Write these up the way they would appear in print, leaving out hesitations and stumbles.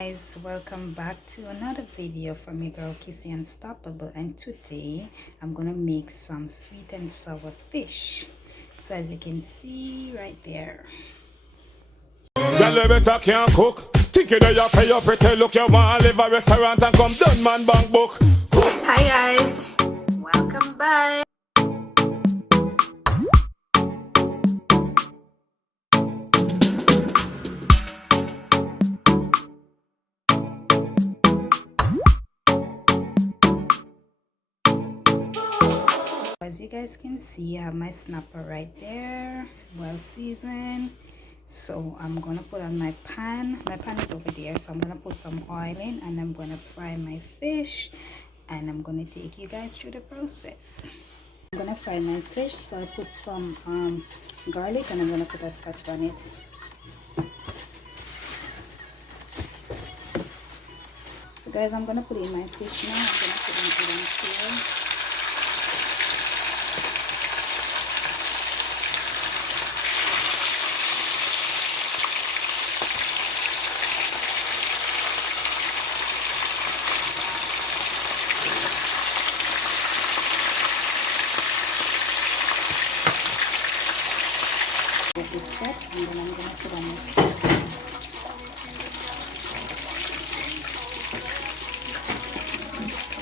Guys, welcome back to another video from your girl Kissy Unstoppable, and today I'm gonna make some sweet and sour fish. So as you can see right there, Girl, better can't cook. Think you you pay your pretty look. You want to live a restaurant and come done man bank book. hi guys, welcome back. As you guys can see, I have my snapper right there, well seasoned. So I'm gonna put on my pan. My pan is over there, so I'm gonna put some oil in and I'm gonna fry my fish, and I'm gonna take you guys through the process. I'm gonna fry my fish, so I put some garlic and I'm gonna put a scotch bonnet. So guys, I'm gonna put in my fish now. I'm gonna put it in here. Get this set, and then I'm gonna put on my fish.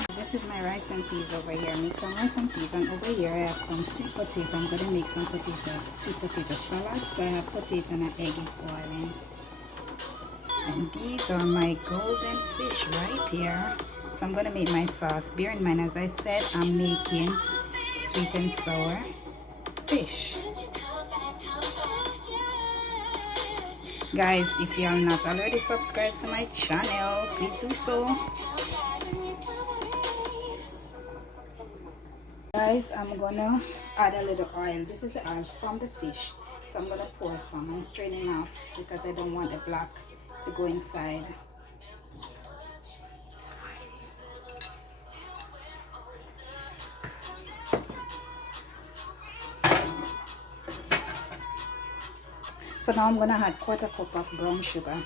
This is my rice and peas over here. Make some rice and peas, and over here I have some sweet potato. I'm gonna make some sweet potato salad. So I have potato and an egg is boiling. And these are my golden fish right here. So I'm gonna make my sauce. Bear in mind, as I said, I'm making sweet and sour fish. Guys, if you are not already subscribed to my channel, please do so. Guys, I'm gonna add a little oil. This is the oil from the fish, so I'm gonna pour some and strain off because I don't want the black to go inside. So now I'm gonna add 1/4 cup of brown sugar.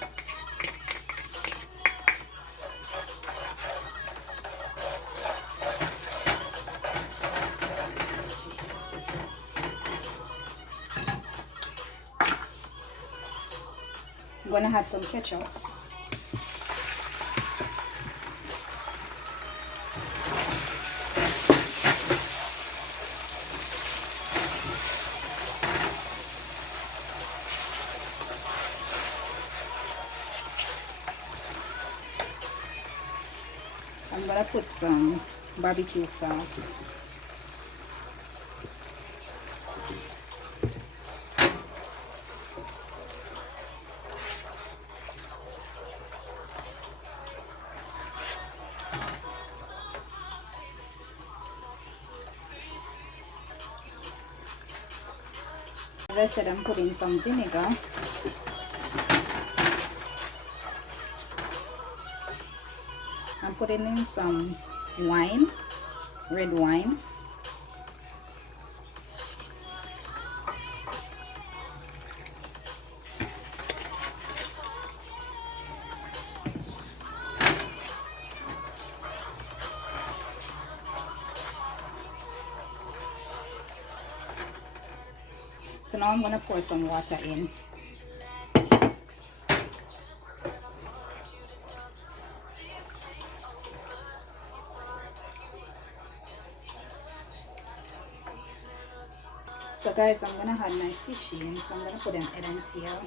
I'm gonna add some ketchup. I'm gonna put some barbecue sauce. As I said, I'm putting some vinegar. I'm putting in some wine, red wine. So now I'm going to pour some water in. So guys, I'm going to add my fish in. So I'm going to put them head and tail.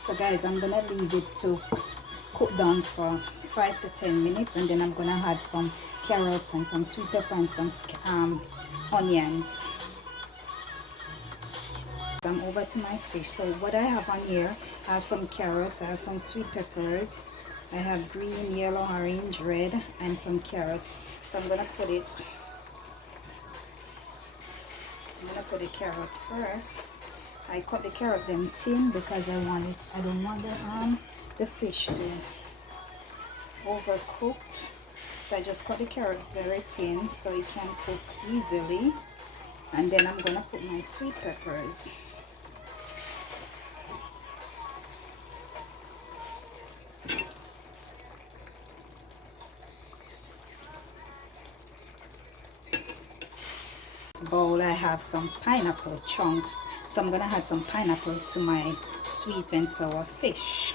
So guys, I'm gonna leave it to cook down for 5 to 10 minutes, and then I'm gonna add some carrots and some sweet pepper and some onions. I'm over to my fish. So what I have on here, I have some carrots, I have some sweet peppers, I have green, yellow, orange, red, and some carrots. So I'm gonna put the carrot first. I cut the carrot them thin because I don't want the fish to overcooked. So I just cut the carrot very thin so it can cook easily. And then I'm gonna put my sweet peppers. Bowl I have some pineapple chunks, so I'm gonna add some pineapple to my sweet and sour fish.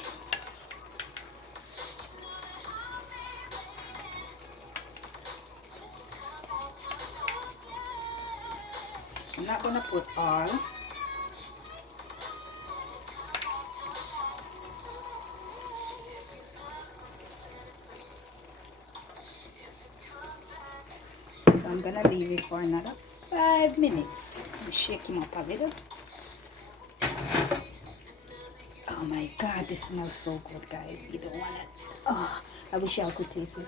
I'm not gonna put all. So I'm gonna leave it for another 5 minutes. Shake him up a little. Oh my god, this smells so good, guys. You don't want it. Oh, I wish I could taste it.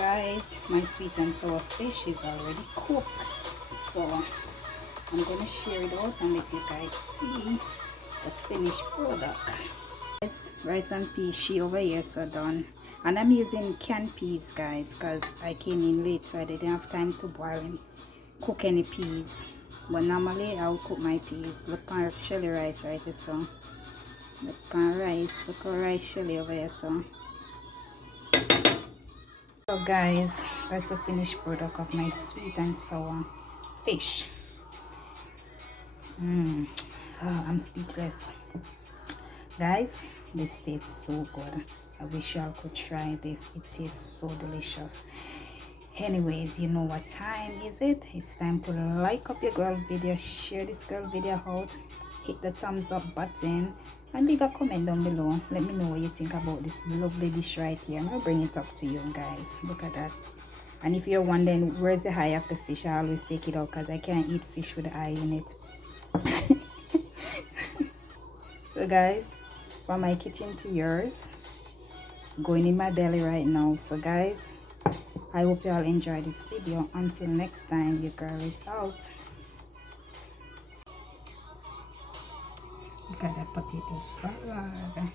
Guys, my sweet and sour fish is already cooked, so I'm gonna share it out and let you guys see the finished product. This rice and peas she over here so done, and I'm using canned peas, guys, because I came in late, so I didn't have time to boil and cook any peas. But normally I would cook my peas. Look at shelly rice right there, so look at rice, look at rice shelly over here, so guys, that's the finished product of my sweet and sour fish. Oh, I'm speechless, guys. This tastes so good. I wish y'all could try this. It tastes so delicious. Anyways, you know what time is it? It's time to like up your girl video, share this girl video out, hit the thumbs up button, and leave a comment down below. Let me know what you think about this lovely dish right here. I'm gonna bring it up to you guys. Look at that. And if you're wondering where's the eye of the fish, I always take it out because I can't eat fish with the eye in it. So guys, from my kitchen to yours, it's going in my belly right now. So guys, I hope you all enjoy this video. Until next time, your girl is out. Look at that potato salad.